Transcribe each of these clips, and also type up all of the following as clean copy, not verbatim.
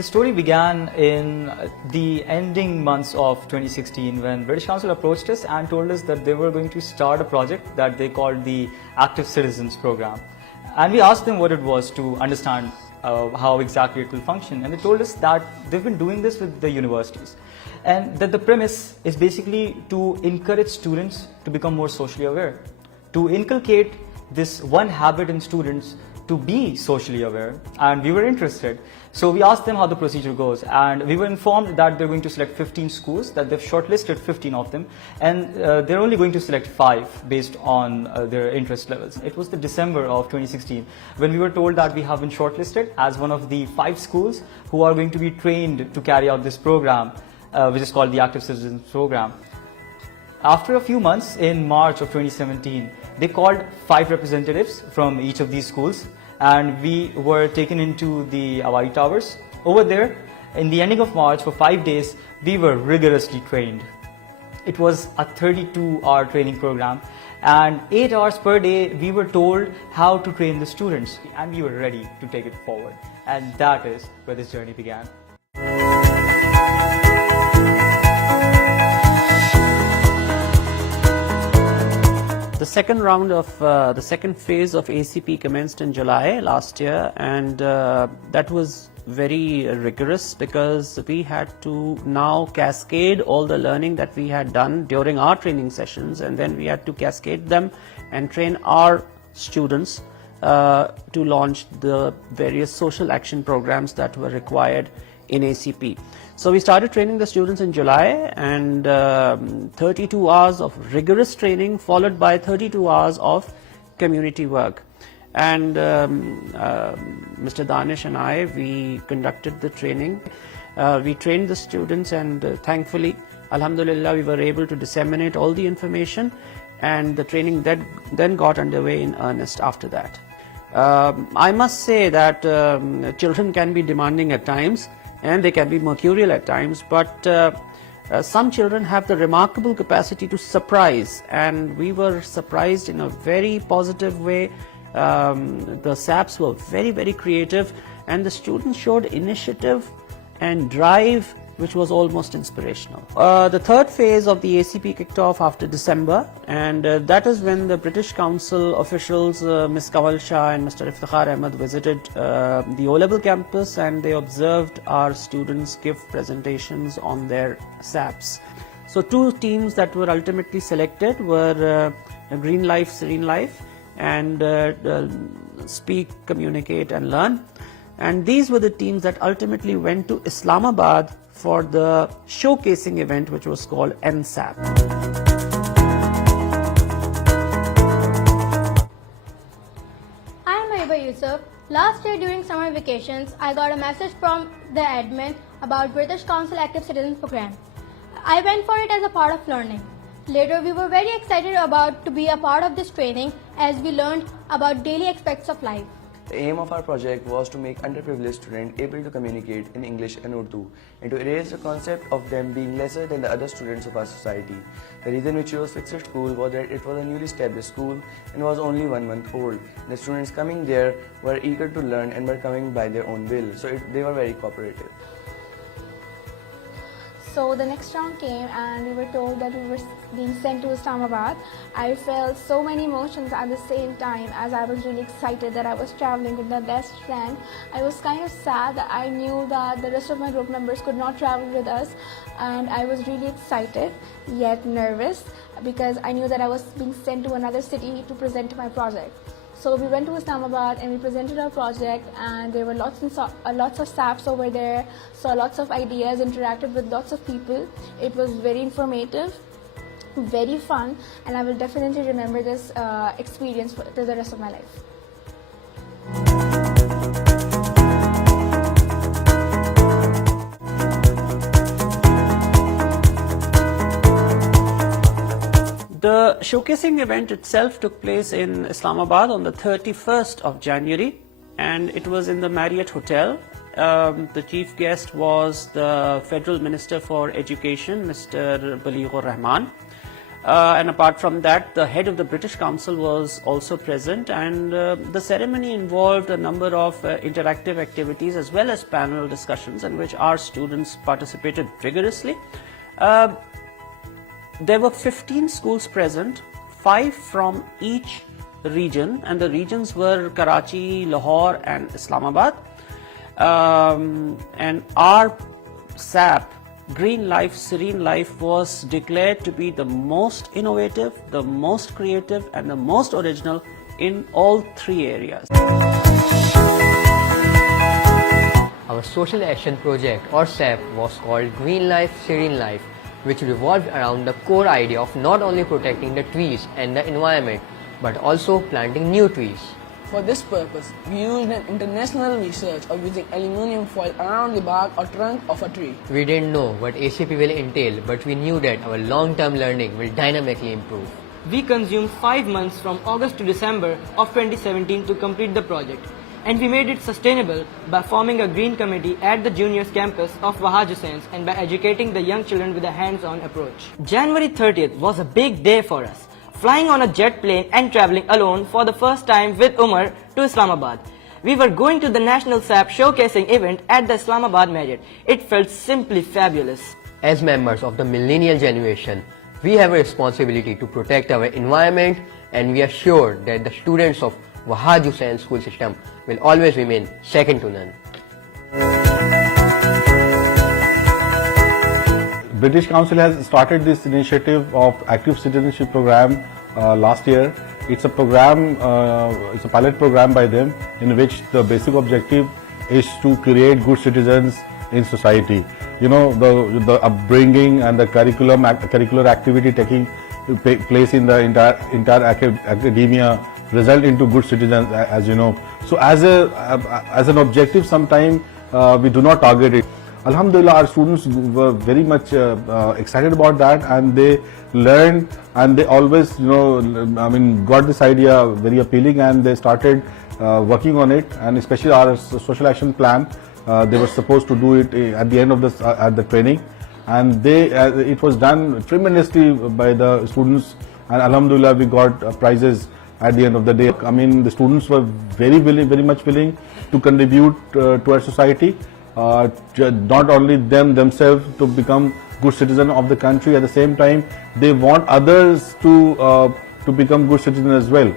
The story began in the ending months of 2016 when British Council approached us and told us that they were going to start a project that they called the Active Citizens Program. And we asked them what it was to understand how exactly it will function. And they told us that they've been doing this with the universities. And that the premise is basically to encourage students to become more socially aware, to inculcate this one habit in students to be socially aware, and we were interested. So we asked them how the procedure goes, and we were informed that they're going to select 15 schools, that they've shortlisted 15 of them, and they're only going to select 5 based on their interest levels. It was the December of 2016 when we were told that we have been shortlisted as one of the 5 schools who are going to be trained to carry out this program, which is called the Active Citizens Program. After a few months, in March of 2017, they called 5 representatives from each of these schools, and we were taken into the Awari Towers. Over there, in the ending of March, for 5 days, we were rigorously trained. It was a 32-hour training program, and 8 hours per day, we were told how to train the students, and we were ready to take it forward. And that is where this journey began. The second round of the second phase of ACP commenced in July last year, and that was very rigorous because we had to now cascade all the learning that we had done during our training sessions, and then we had to cascade them and train our students to launch the various social action programs that were required in ACP. So we started training the students in July, and 32 hours of rigorous training followed by 32 hours of community work. And Mr. Danish and I, we conducted the training. We trained the students, and thankfully, alhamdulillah, we were able to disseminate all the information, and the training then got underway in earnest after that. I must say that children can be demanding at times, and they can be mercurial at times, but some children have the remarkable capacity to surprise, and we were surprised in a very positive way. The SAPs were very, very creative, and the students showed initiative and drive, which was almost inspirational. The third phase of the ACP kicked off after December, and that is when the British Council officials, Ms. Kamal Shah and Mr. Iftikhar Ahmed, visited the O-level campus, and they observed our students give presentations on their SAPs. So 2 teams that were ultimately selected were Green Life, Serene Life, and Speak, Communicate and Learn. And these were the teams that ultimately went to Islamabad for the showcasing event, which was called NSAP. I'm Aiba Yusuf. Last year during summer vacations, I got a message from the admin about British Council Active Citizens Program. I went for it as a part of learning. Later, we were very excited to be a part of this training as we learned about daily aspects of life. The aim of our project was to make underprivileged students able to communicate in English and Urdu, and to erase the concept of them being lesser than the other students of our society. The reason we chose Fixed School was that it was a newly established school and was only 1 month old. The students coming there were eager to learn and were coming by their own will, so they were very cooperative. So the next round came, and we were told that we were being sent to Islamabad. I felt so many emotions at the same time, as I was really excited that I was traveling with my best friend. I was kind of sad that I knew that the rest of my group members could not travel with us, and I was really excited yet nervous because I knew that I was being sent to another city to present my project. So we went to Islamabad and we presented our project, and there were lots of SAPs over there, saw lots of ideas, interacted with lots of people. It was very informative, very fun, and I will definitely remember this experience for the rest of my life. The showcasing event itself took place in Islamabad on the 31st of January, and it was in the Marriott Hotel. The chief guest was the Federal Minister for Education, Mr. Balighur Rahman. And apart from that, the head of the British Council was also present, and the ceremony involved a number of interactive activities as well as panel discussions in which our students participated vigorously. There were 15 schools present, 5 from each region, and the regions were Karachi, Lahore and Islamabad. And our SAP, Green Life, Serene Life, was declared to be the most innovative, the most creative and the most original in all 3 areas. Our social action project or SAP was called Green Life, Serene Life, which revolved around the core idea of not only protecting the trees and the environment, but also planting new trees. For this purpose, we used an international research of using aluminium foil around the bark or trunk of a tree. We didn't know what ACP will entail, but we knew that our long-term learning will dynamically improve. We consumed 5 months from August to December of 2017 to complete the project, and we made it sustainable by forming a green committee at the juniors campus of Wahaj Hussain and by educating the young children with a hands-on approach. January 30th was a big day for us, flying on a jet plane and traveling alone for the first time with Umar to Islamabad. We were going to the National SAP showcasing event at the Islamabad Marriott. It felt simply fabulous. As members of the millennial generation, we have a responsibility to protect our environment, and we are sure that the students of Wahaj Hussain school system will always remain second to none. British Council has started this initiative of Active Citizenship Program last year. It's a program, it's a pilot program by them in which the basic objective is to create good citizens in society. You know, the upbringing and the curricular activity taking place in the entire academia result into good citizens, as you know. So as an objective, sometimes we do not target it. Alhamdulillah, our students were very much excited about that, and they learned, and they always, got this idea very appealing, and they started working on it. And especially our social action plan, they were supposed to do it at the end of at the training, and it was done tremendously by the students, and Alhamdulillah, we got prizes at the end of the day. I mean, the students were very much willing to contribute to our society. Not only themselves to become good citizens of the country, at the same time they want others to become good citizens as well.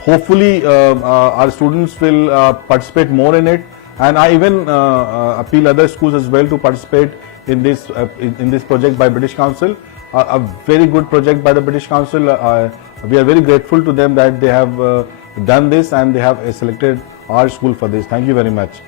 Hopefully our students will participate more in it, and I even appeal other schools as well to participate in this project by British Council. A very good project by the British Council. We are very grateful to them that they have done this, and they have selected our school for this. Thank you very much.